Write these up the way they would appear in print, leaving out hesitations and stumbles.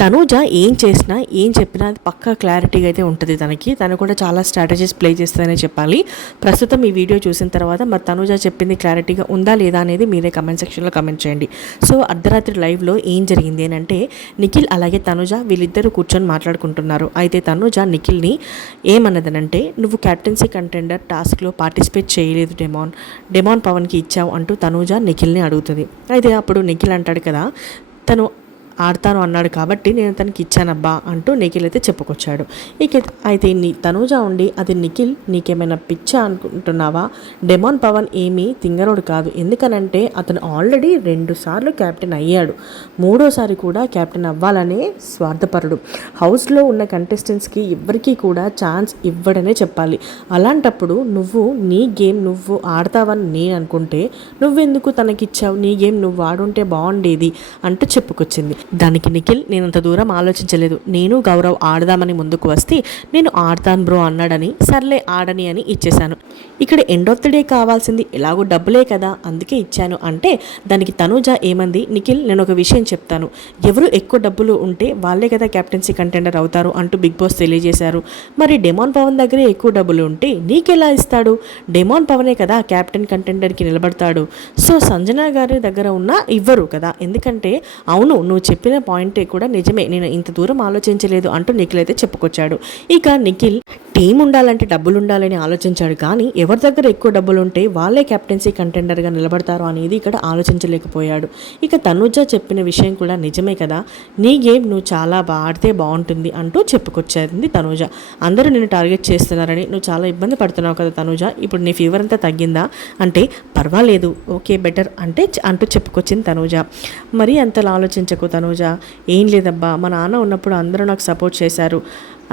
తనూజ ఏం చేసినా ఏం చెప్పినా అది పక్కా క్లారిటీగా అయితే ఉంటుంది. తను కూడా చాలా స్ట్రాటజీస్ ప్లే చేస్తుందనే చెప్పాలి. ప్రస్తుతం ఈ వీడియో చూసిన తర్వాత మరి తనూజ చెప్పింది క్లారిటీగా ఉందా లేదా అనేది మీరే కమెంట్ సెక్షన్లో కమెంట్ చేయండి. సో అర్ధరాత్రి లైవ్లో ఏం జరిగింది అని అంటే, నిఖిల్ అలాగే తనూజ వీళ్ళిద్దరూ కూర్చొని మాట్లాడుకుంటున్నారు. అయితే తనూజ నిఖిల్ని ఏమన్నదనంటే, నువ్వు క్యాప్టెన్సీ కంటెండర్ టాస్క్లో పార్టిసిపేట్ చేయలేదు డెమాన్ పవన్కి ఇచ్చావు అంటూ తనూజ నిఖిల్ని అడుగుతుంది. అయితే అప్పుడు నిఖిల్ అంటాడు కదా, తను ఆడతాను అన్నాడు కాబట్టి నేను తనకి ఇచ్చానబ్బా అంటూ నిఖిల్ అయితే చెప్పుకొచ్చాడు. అయితే తనూజ ఉండి, అది నిఖిల్ నీకేమైనా పిచ్చా అనుకుంటున్నావా? డెమాన్ పవన్ ఏమీ తింగరోడు కాదు. ఎందుకనంటే అతను ఆల్రెడీ 2 సార్లు క్యాప్టెన్ అయ్యాడు. 3వసారి కూడా క్యాప్టెన్ అవ్వాలనే స్వార్థపరుడు. హౌస్లో ఉన్న కంటెస్టెంట్స్కి ఎవరికీ కూడా ఛాన్స్ ఇవ్వడనే చెప్పాలి. అలాంటప్పుడు నువ్వు నీ గేమ్ నువ్వు ఆడతావని నేను అనుకుంటే నువ్వెందుకు తనకిచ్చావు? నీ గేమ్ నువ్వు ఆడుంటే బాగుండేది అంటూ చెప్పుకొచ్చింది. దానికి నిఖిల్, నేను అంత దూరం ఆలోచించలేదు, నేను గౌరవ్ ఆడదామని ముందుకు వస్తే నేను ఆడతాను బ్రో అన్నాడని సర్లే ఆడని అని ఇచ్చేశాను. ఇక్కడ ఎండ్ ఆఫ్ ది డే కావాల్సింది ఎలాగో డబ్బులే కదా, అందుకే ఇచ్చాను అంటే దానికి తనూజ ఏమంది, నిఖిల్ నేను ఒక విషయం చెప్తాను, ఎవరు ఎక్కువ డబ్బులు ఉంటే వాళ్ళే కదా క్యాప్టెన్సీ కంటెండర్ అవుతారు అంటూ బిగ్ బాస్ తెలియజేశారు. మరి డెమాన్ పవన్ దగ్గరే ఎక్కువ డబ్బులు ఉంటే నీకెలా ఇస్తాడు? డెమాన్ పవనే కదా క్యాప్టెన్ కంటెండర్కి నిలబడతాడు. సో సంజన గారి దగ్గర ఉన్న ఇవ్వరు కదా. ఎందుకంటే అవును నువ్వు చెప్పిన పాయింటే కూడా నిజమే, నేను ఇంత దూరం ఆలోచించలేదు అంటూ నిఖిల్ అయితే చెప్పుకొచ్చాడు. ఇక నిఖిల్ టీం ఉండాలంటే డబ్బులు ఉండాలని ఆలోచించాడు, కానీ ఎవరి దగ్గర ఎక్కువ డబ్బులు ఉంటే వాళ్ళే క్యాప్టెన్సీ కంటెండర్గా నిలబడతారు అనేది ఇక్కడ ఆలోచించలేకపోయాడు. ఇక తనూజ చెప్పిన విషయం కూడా నిజమే కదా, నీ గేమ్ నువ్వు చాలా ఆడితే బాగుంటుంది అంటూ చెప్పుకొచ్చేది తనూజ. అందరూ నిన్ను టార్గెట్ చేస్తున్నారని నువ్వు చాలా ఇబ్బంది పడుతున్నావు కదా తనూజ, ఇప్పుడు నీ ఫీవర్ అంతా తగ్గిందా అంటే పర్వాలేదు ఓకే బెటర్ అంటూ చెప్పుకొచ్చింది తనూజ. మరీ అంతలా ఆలోచించకు తనూజ, ఏం లేదబ్బా, మా నాన్న ఉన్నప్పుడు అందరూ నాకు సపోర్ట్ చేశారు.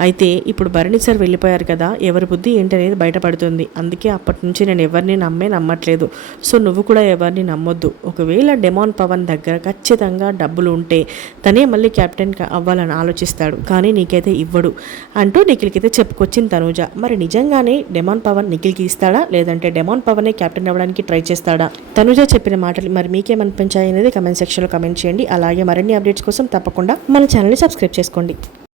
అయితే ఇప్పుడు భరణి సార్ వెళ్ళిపోయారు కదా, ఎవరి బుద్ధి ఏంటనేది బయటపడుతుంది. అందుకే అప్పటి నుంచి నేను ఎవరిని నమ్మట్లేదు. సో నువ్వు కూడా ఎవరిని నమ్మొద్దు. ఒకవేళ డెమాన్ పవన్ దగ్గర ఖచ్చితంగా డబ్బులు ఉంటే తనే మళ్ళీ క్యాప్టెన్ అవ్వాలని ఆలోచిస్తాడు, కానీ నీకైతే ఇవ్వడు అంటూ నిఖిల్కైతే చెప్పుకొచ్చింది తనూజ. మరి నిజంగానే డెమాన్ పవన్ నిఖిల్కి ఇస్తాడా, లేదంటే డెమాన్ పవనే క్యాప్టెన్ అవ్వడానికి ట్రై చేస్తాడా? తనూజ చెప్పిన మాటలు మరి మీకేమనిపించాయి అనేది కమెంట్ సెక్షన్లో కమెంట్ చేయండి. అలాగే మరిన్ని అప్డేట్స్ కోసం తప్పకుండా మన ఛానల్ని సబ్స్క్రైబ్ చేసుకోండి.